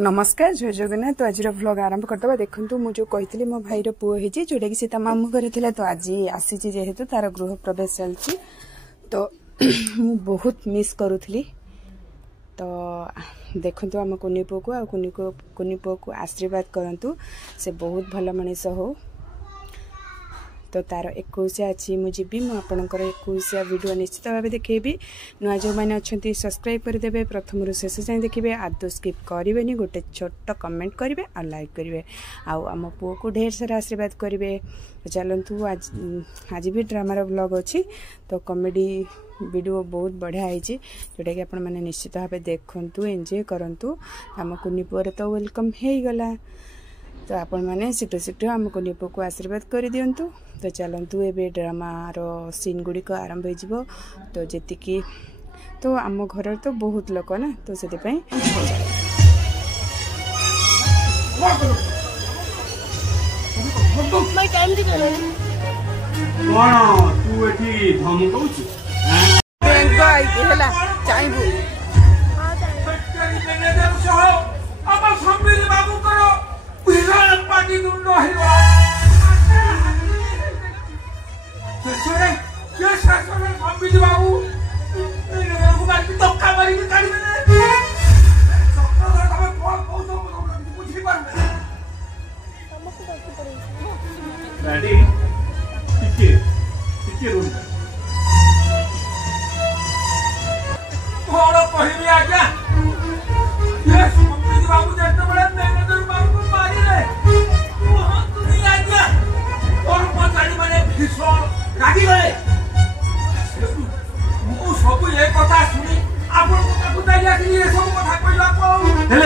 तो नमस्कार जय जगन्नाथ। तो आज व्लॉग आरंभ करदे। देखो मुझे कही मो भाई पुओ हो जोटा कि सी मामू घर था। तो आज आसी जेहेतु तार गृह प्रवेश चलती तो मु बहुत मिस करुली। तो देखु आम कुनी पुओ को कुनी पुओ को आशीर्वाद करूँ से बहुत भल मनीष हो। तो तार 21 अच्छी मुझे मुझे 21 वीडियो निश्चित भाव देखी। नुआ जो मैंने अच्छा सब्सक्राइब करदे, प्रथम रू शेष जाए देखिए, आदौ स्किप करेंगे, गोटे छोट कमेंट करेंगे और लाइक करेंगे। आम पुओ को ढेर सारा आशीर्वाद करेंगे। चलतु आज भी ड्रामार व्लॉग अच्छी। तो कॉमेडी वीडियो बहुत बढ़िया है जोटा कि आपण मैंने निश्चित भाव देखु, एंजॉय करूँ। आम कुनी पुओर तो वेलकम हो गला। तो आपण मैंने शीघ्र शीघ्र आम कुनी पुओ को आशीर्वाद कर दिंतु। तो चलतु ए ड्रामार सीन गुड़िक आरंभ हो। तो जी तो आम घर तो बहुत लोक ना, तो से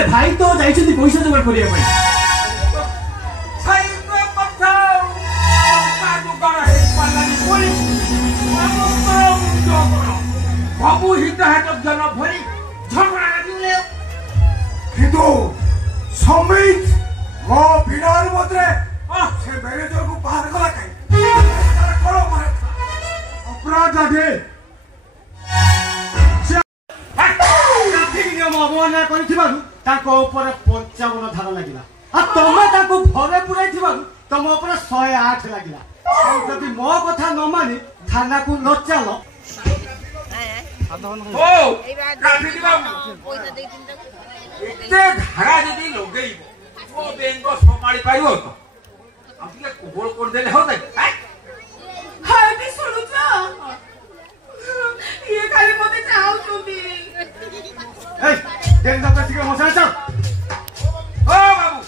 भाई तो जाइछथि पैसा जोगाड़ करिया पई बाबू हित है तो जन भरी झगड़ा लगिले किंतु समित वो भिड़ार मध्य से मैनेजर को बाहर कला काई करो मारे अपराध आगे नियम अवहेलना करिथिबारु ताको ऊपर 55 धारा लागिला आ तमे ताको घरे पुराइथिबारु तम ऊपर 108 लागिला। जदि मो कथा न मानी थाना को न चलो ओ ट्रैफिक बाबू इते धारा जदि लगेइबो ओ बैंक संभाळी पाइबो तो आपके कोबल कर देले हो ताई हाय भी सुनु छ ये खाली मते चाहू तुमी ए देख दो ठीक है मसा चल ओ बाबू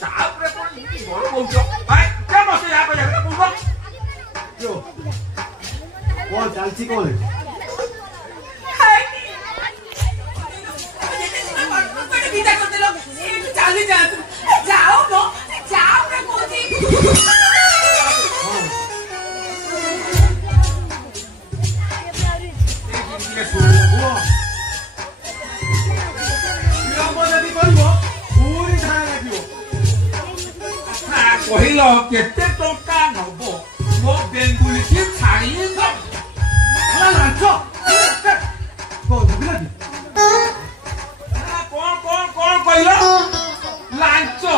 ताप रे कोन बड़ बोलछो भाई के मसे या पे जाके बोलबो क्यों कौन चालची कौन है हाय बड़े विदा कर देलो चाली जा जाओ नो जाओ रे कोजी कहिलो केते टंका नबो मो बेंगुली की छाड़ी न हला लांचो कोन बिलादी कोन कहिलो लांचो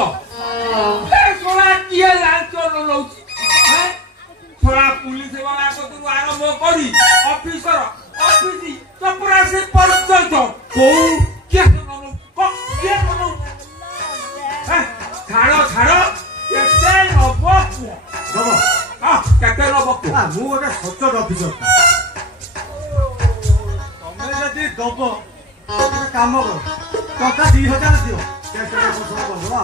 ए सोना किए लांचो न लौची हैं थोड़ा पुलिस वाला को तू आरंभ करी ऑफिसर ऑफिसी चपरासी परिचय तो को के न को के न छाड़ो छाड़ो केते नबो दबो केते नबो मु गोटे सचोट अफिसर तमे जदि दबो काम कर टका 2000 दियो केते पसंद करबो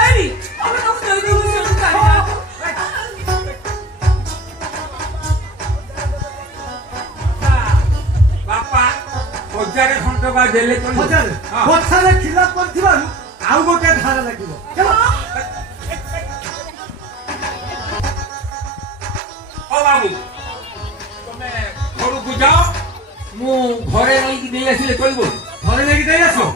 अरे अब तो जल्दी से कर बापा 1000 घंटा बा देले तो 1000 पछारे खिलाफ करथिबारु आउ गोटे धारा लागिबो चलो ओ बाबू तमे घर को जाओ मु घरे नहीं कि दे आसीले चलबो घरे नहीं कि दे आसो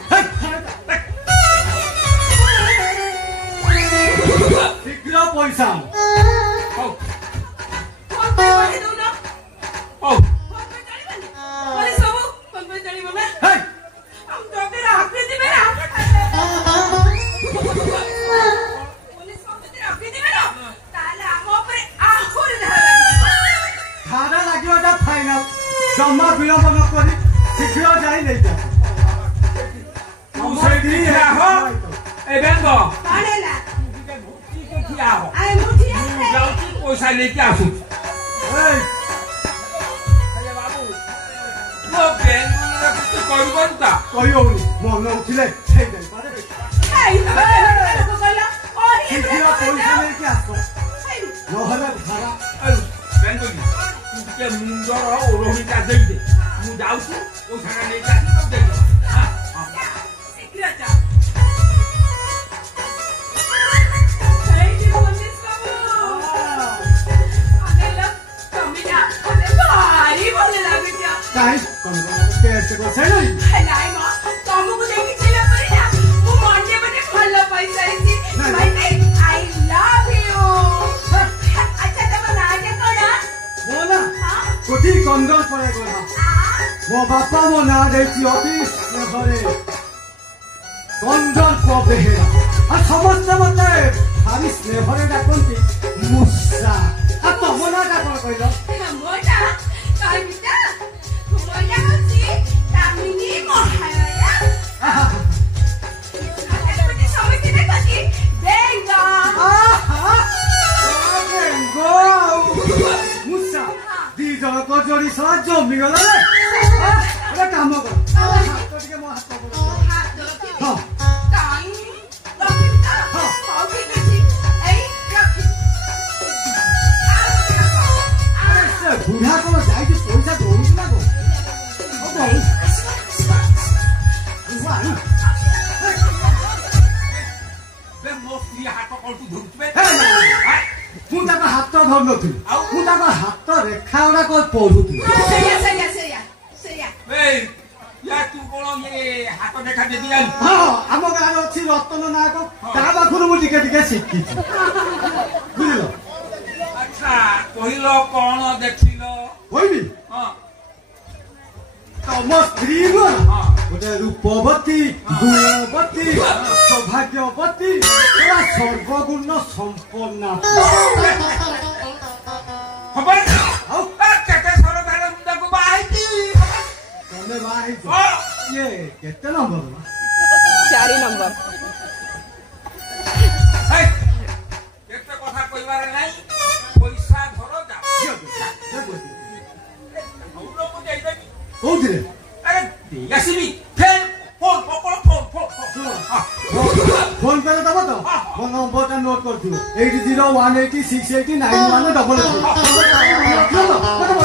शीघ्र पैसा ओ फोन पे दो ना ओ फोन पे जानिबनी अरे सब फोन पे जानिबो ना पैसा लेके आसू बाबू मो बेंगुलुर किसी करबन ता कहि होउनी मन उठिले हे दे पारे किसिया पैसा लेके आसो नहले भाड़ा बेंगुलुर तुके मुंडर ओरोही का दे दे मु जाउछु ओ सारा लेके आसी तो दे हां शीघ्र जा काहे के को छै नै नाही म तमको देखि छिला परे ना मु मन्डे पनि भलो पैसा छि भाइ आई लव यू अच्छा तब नाजे कोना बोला कोठी कंदर परे गोना मो बापा मो ना देछि ऑफिस घरे कंदर प्रबेहेरा आ समस्त मते भारी स्नेहरे डाकंती मुसा आ तो मोना डाकन कइलो मोटा कामिता मोया होछि कामिनी मोहाया आते समझि नै कति बेंगा बेंगो मुसा दी जण को जोड़ी सा जमी गला रे अरे काम कर हाथ के मो हाथ पकड़ हाथ दो हां टाइम कामिता हां ओके कछि ए रखी से बुढ़ा को जाई जे पैसा दोई ना गो ओ बहु बुआ बे मो फ्री हाथ कोन तू धुतबे मु ताको हाथ धर नथि मु ताको हाथ रेखा उडा को पढुथि सैया ए या तू कोन ये हाथ देखा दे दिया हां हम गार अछि रतन नायक ता बाखुर मु टिके टिके सिक्की बुझलो अच्छा कहिलो कोन देखिलो होइबी हां तम स्त्री गो हां गोटे रूपवती गुणवती सौभाग्यवती पूरा सर्वगुण संपन्न खबर आउ केते सरदार मुंडा को बाहाइती तमे बाही ओ ये केते नंबर 4 नंबर हे केते कथा कइबार नाही पैसा धरो जा औरो को जाई दे कोथिरे अरे यासिमी फेन फोन फोन फोन पे दबो तो फोन नंबर नोट कर दियो 8018868911 डबल 8